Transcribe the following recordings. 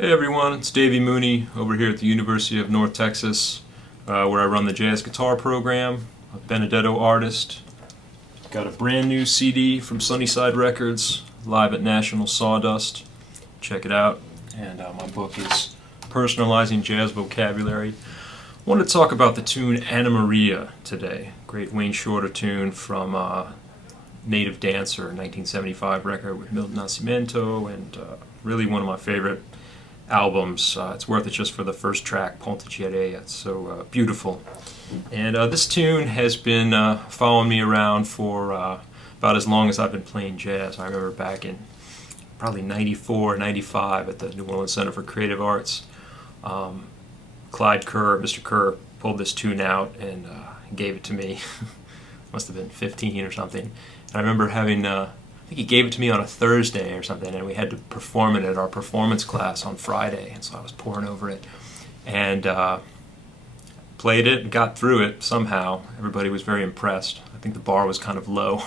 Hey everyone, it's Davy Mooney over here at the University of North Texas, where I run the jazz guitar program. A Benedetto artist. Got a brand new CD from Sunnyside Records, live at National Sawdust. Check it out. And my book is Personalizing Jazz Vocabulary. I wanted to talk about the tune Anna Maria today. Great Wayne Shorter tune from Native Dancer, 1975 record with Milton Nascimento, and really one of my favorite albums. It's worth it just for the first track, Ponte Chiarea. It's so beautiful. And this tune has been following me around for about as long as I've been playing jazz. I remember back in probably 94, 95 at the New Orleans Center for Creative Arts. Clyde Kerr, Mr. Kerr, pulled this tune out and gave it to me. Must have been 15 or something. And I remember having I think he gave it to me on a Thursday or something, and we had to perform it at our performance class on Friday, and so I was poring over it and played it and got through it somehow. Everybody was very impressed. I think the bar was kind of low.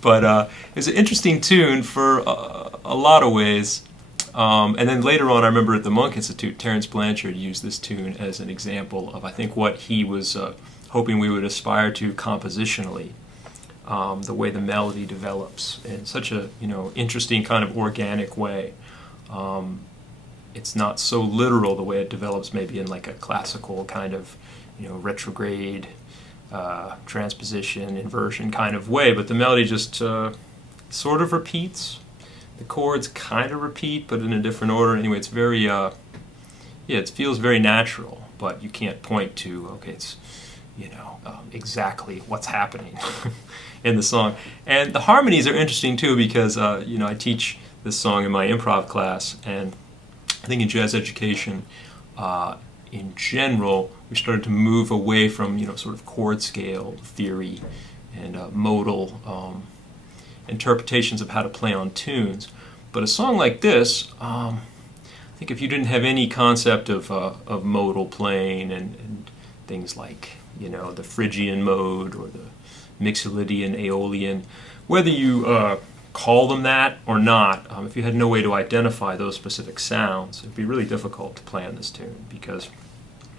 But it's an interesting tune for a lot of ways. And then later on, I remember at the Monk Institute, Terence Blanchard used this tune as an example of, I think, what he was hoping we would aspire to compositionally. The way the melody develops in such a interesting kind of organic way. It's not so literal the way it develops maybe in like a classical kind of retrograde transposition inversion kind of way, but the melody just sort of repeats. The chords kind of repeat, but in a different order. Anyway, it's very it feels very natural, but you can't point to it's exactly what's happening in the song. And the harmonies are interesting too, because I teach this song in my improv class, and I think in jazz education in general we started to move away from sort of chord scale theory and modal interpretations of how to play on tunes. But a song like this, I think if you didn't have any concept of modal playing and things like the Phrygian mode or the Mixolydian, Aeolian, whether you call them that or not, if you had no way to identify those specific sounds, it'd be really difficult to play on this tune, because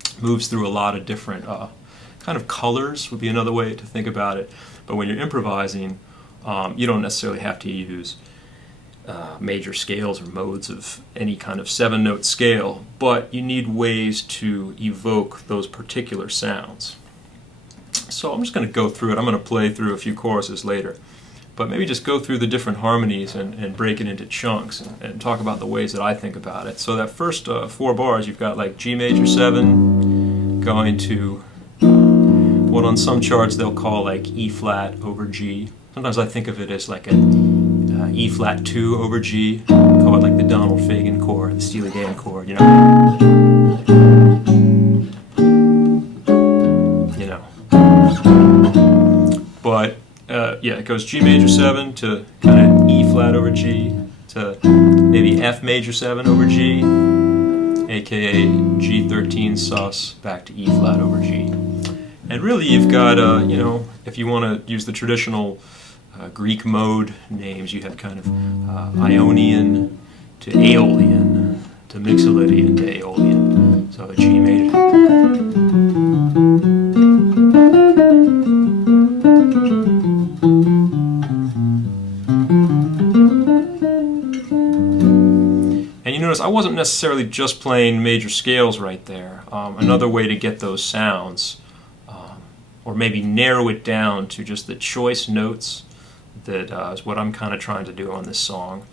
it moves through a lot of different kind of colors, would be another way to think about it. But when you're improvising, you don't necessarily have to use major scales or modes of any kind of 7-note scale, but you need ways to evoke those particular sounds. So I'm just going to go through it. I'm going to play through a few choruses later, but maybe just go through the different harmonies and break it into chunks and talk about the ways that I think about it. So that first 4 bars, you've got like G major 7 going to what on some charts they'll call like E flat over G. Sometimes I think of it as like a E flat 2 over G. Call it like the Donald Fagen chord, the Steely Dan chord, But it goes G major 7 to kind of E flat over G to maybe F major 7 over G, aka G13 sus back to E flat over G. And really you've got, if you want to use the traditional Greek mode names, you have kind of Ionian to Aeolian to Mixolydian to Aeolian. So a G major. And you notice I wasn't necessarily just playing major scales right there. Another way to get those sounds, or maybe narrow it down to just the choice notes, that is what I'm kind of trying to do on this song.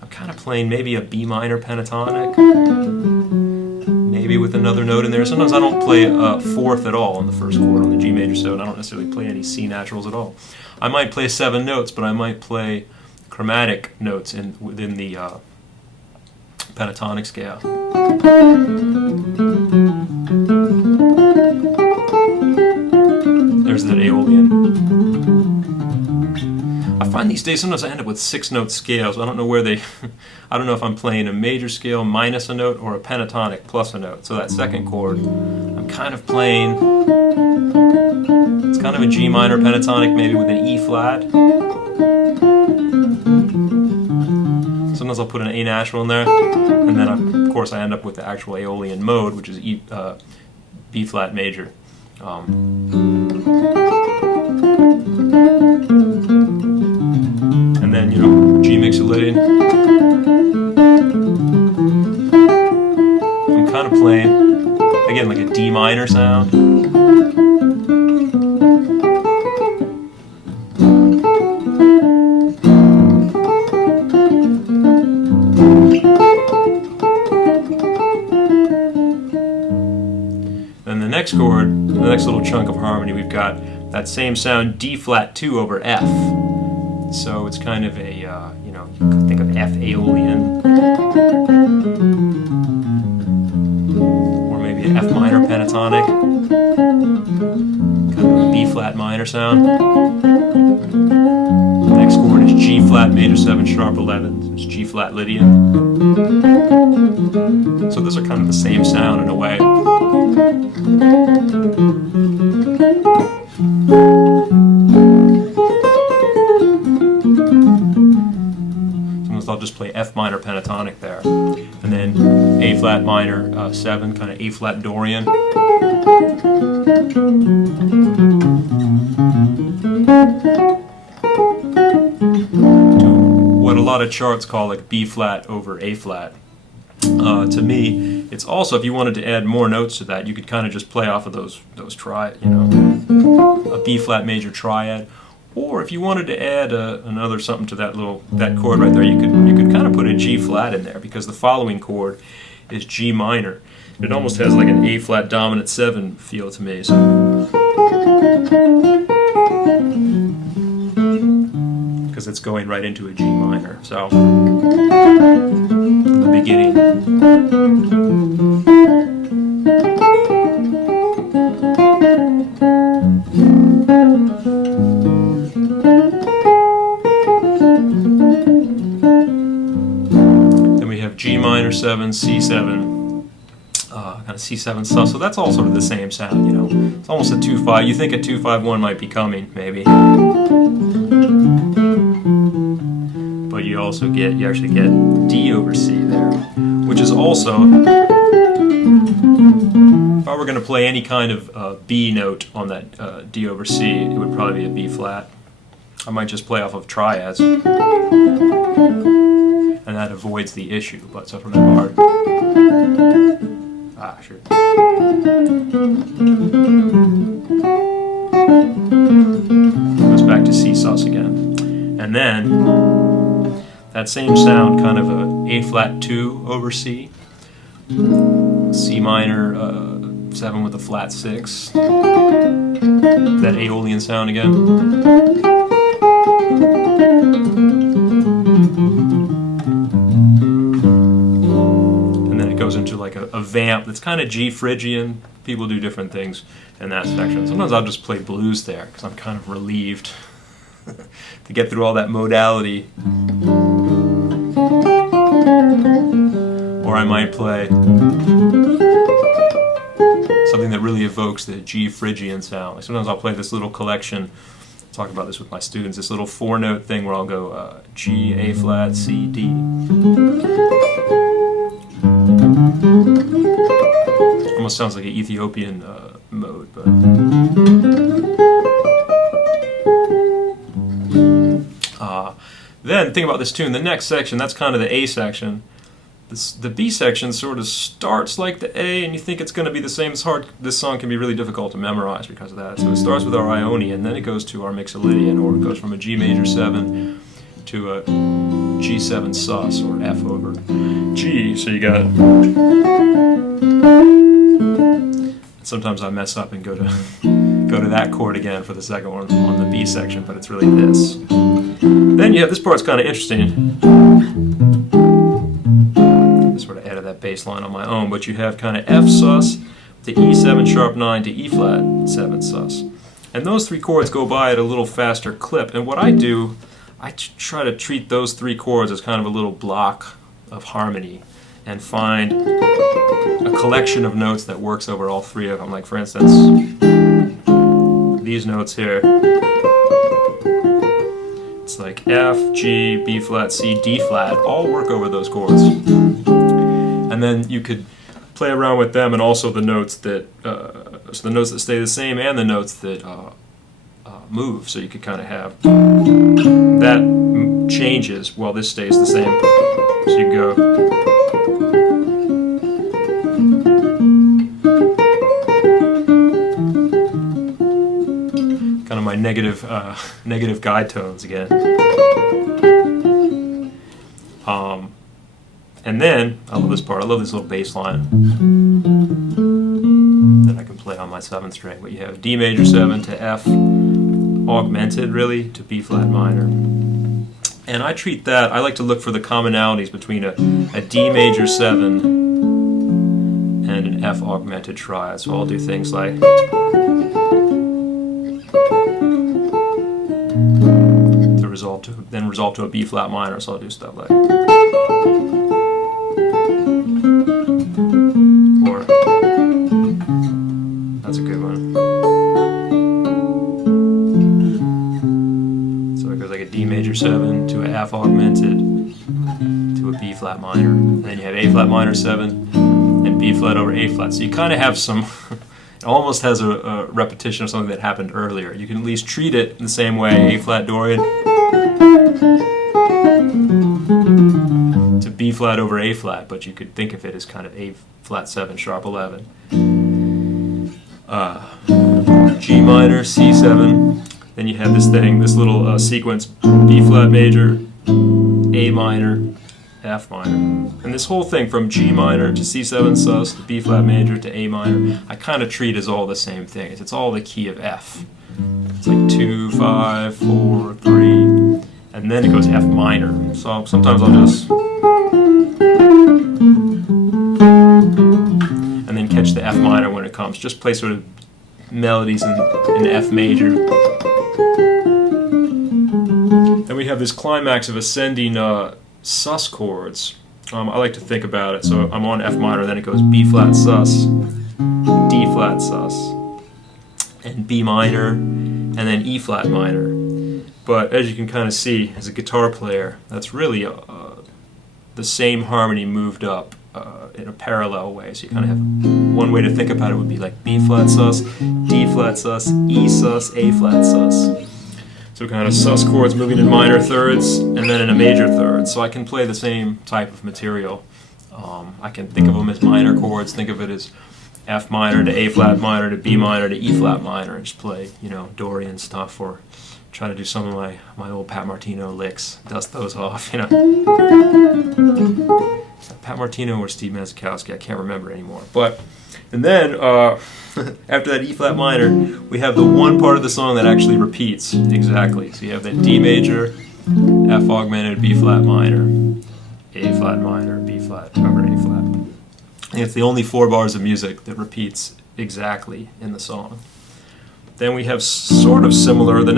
I'm kind of playing maybe a B minor pentatonic, maybe with another note in there. Sometimes I don't play a fourth at all on the first chord on the G major 7. I don't necessarily play any C naturals at all. I might play 7 notes, but I might play chromatic notes within the pentatonic scale. There's that Aeolian. I find these days sometimes I end up with 6-note scales. I don't know I don't know if I'm playing a major scale minus a note or a pentatonic plus a note. So that second chord, I'm kind of playing, it's kind of a G minor pentatonic, maybe with an E flat. Sometimes I'll put an A natural in there, and then of course I end up with the actual Aeolian mode, which is B flat major. And then, you know, G Mixolydian. I'm kind of playing, again, like a D minor sound. Then the next chord, the next little chunk of harmony, we've got that same sound D flat 2 over F. So it's kind of a, you know, you could think of F Aeolian, or maybe an F minor pentatonic, kind of a B flat minor sound. The next chord is G flat major 7 sharp 11, it's G flat Lydian. So those are kind of the same sound in a way. Sometimes I'll just play F minor pentatonic there, and then A flat minor 7, kind of A flat Dorian. To what a lot of charts call like B flat over A flat. To me, it's also, if you wanted to add more notes to that, you could kind of just play off of those triad, you know, a B flat major triad, or if you wanted to add another something to that chord right there, you could kind of put a G flat in there, because the following chord is G minor. It almost has like an A flat dominant 7 feel to me. So, because it's going right into a G minor. So, in the beginning. Then we have G minor 7, C7. Kind of C7 sus, so that's all sort of the same sound, you know. It's almost a 2-5. You think a 2-5-1 might be coming, maybe. But you actually get D over C there, which is also, if I were going to play any kind of B note on that D over C, it would probably be a B flat. I might just play off of triads, and that avoids the issue. But so from that part. Sure. Goes back to C sus again. And then that same sound, kind of a A flat 2 over C, C minor 7 with a flat 6, that Aeolian sound again. Goes into like a vamp that's kind of G Phrygian. People do different things in that section. Sometimes I'll just play blues there because I'm kind of relieved to get through all that modality. Or I might play something that really evokes the G Phrygian sound. Like sometimes I'll play this little collection, I talk about this with my students, this little 4-note thing where I'll go G, A flat, C, D. Almost sounds like an Ethiopian mode, but then think about this tune. The next section, that's kind of the A section. The B section sort of starts like the A, and you think it's going to be the same. It's hard. This song can be really difficult to memorize because of that. So it starts with our Ionian, then it goes to our Mixolydian, or it goes from a G major 7 to a G7 sus, or F over G. So you got. Sometimes I mess up and go to that chord again for the second one on the B section, but it's really this. Then you have this part's kind of interesting. I sort of added that bass line on my own, but you have kind of F sus to E7 sharp 9 to E flat 7 sus. And those 3 chords go by at a little faster clip. And what I do, I try to treat those 3 chords as kind of a little block of harmony and find a collection of notes that works over all 3 of them. Like for instance, these notes here. It's like F, G, B flat, C, D flat, all work over those chords. And then you could play around with them and also the notes that, so the notes that stay the same and the notes that move. So you could kind of have that changes while this stays the same. So you go. Kind of my negative guide tones again. And then, I love this part, I love this little bass line that I can play on my 7th string. But you have D major 7 to F, augmented really to B flat minor. And I treat that, I like to look for the commonalities between a D major 7 and an F augmented triad. So I'll do things like then resolve to a B flat minor, so I'll do stuff like, or that's a good one. So it goes like a D major 7 to an F augmented to a B flat minor, and then you have A flat minor 7 and B flat over A flat. So you kind of have some it almost has a repetition of something that happened earlier. You can at least treat it in the same way, A flat Dorian to B flat over A flat, but you could think of it as kind of A flat 7 sharp 11. G minor, C7, then you have this thing, this little sequence, B flat major, A minor, F minor. And this whole thing from G minor to C7 sus to B flat major to A minor, I kind of treat as all the same thing. It's all the key of F. It's like 2, 5, 4, 3, and then it goes F minor. So sometimes I'll just, and then catch the F minor when it comes. Just play sort of melodies in F major. Then we have this climax of ascending sus chords. I like to think about it. So I'm on F minor, then it goes B flat sus, D flat sus, and B minor, and then E flat minor. But as you can kind of see, as a guitar player, that's really the same harmony moved up in a parallel way. So you kind of have, one way to think about it would be like B flat sus, D flat sus, E sus, A flat sus. So kind of sus chords moving in minor thirds and then in a major third. So I can play the same type of material. I can think of them as minor chords, think of it as F minor to A flat minor to B minor to E flat minor, and just play, you know, Dorian stuff, or try to do some of my old Pat Martino licks, dust those off, you know. Pat Martino or Steve Mazikowski, I can't remember anymore. But, and then after that E flat minor, we have the one part of the song that actually repeats exactly. So you have that D major, F augmented, B flat minor, A flat minor, B flat over A flat. I think it's the only 4 bars of music that repeats exactly in the song. Then we have sort of similar, the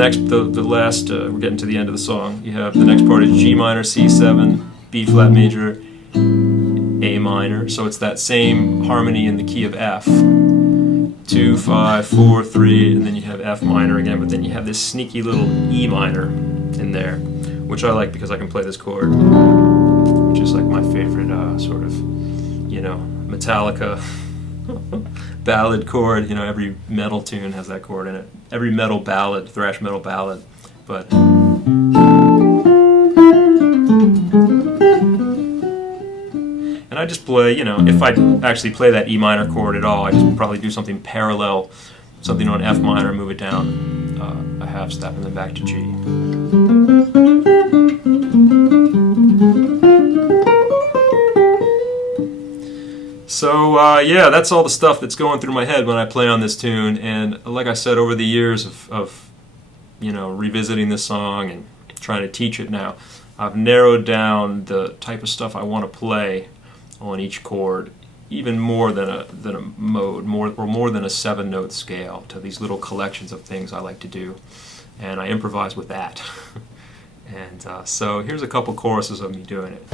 last, we're getting to the end of the song. You have the next part is G minor, C7, B flat major, A minor. So it's that same harmony in the key of F. 2, 5, 4, 3, and then you have F minor again, but then you have this sneaky little E minor in there, which I like because I can play this chord, which is like my favorite sort of, you know, Metallica ballad chord. You know, every metal tune has that chord in it. Every metal ballad, thrash metal ballad. But and I just play, you know, if I actually play that E minor chord at all, I just probably do something parallel, something on F minor, move it down a half step and then back to G. So yeah, that's all the stuff that's going through my head when I play on this tune. And like I said, over the years of you know, revisiting this song and trying to teach it now, I've narrowed down the type of stuff I want to play on each chord, even more than a mode, more than a 7-note scale, to these little collections of things I like to do, and I improvise with that. And so here's a couple choruses of me doing it.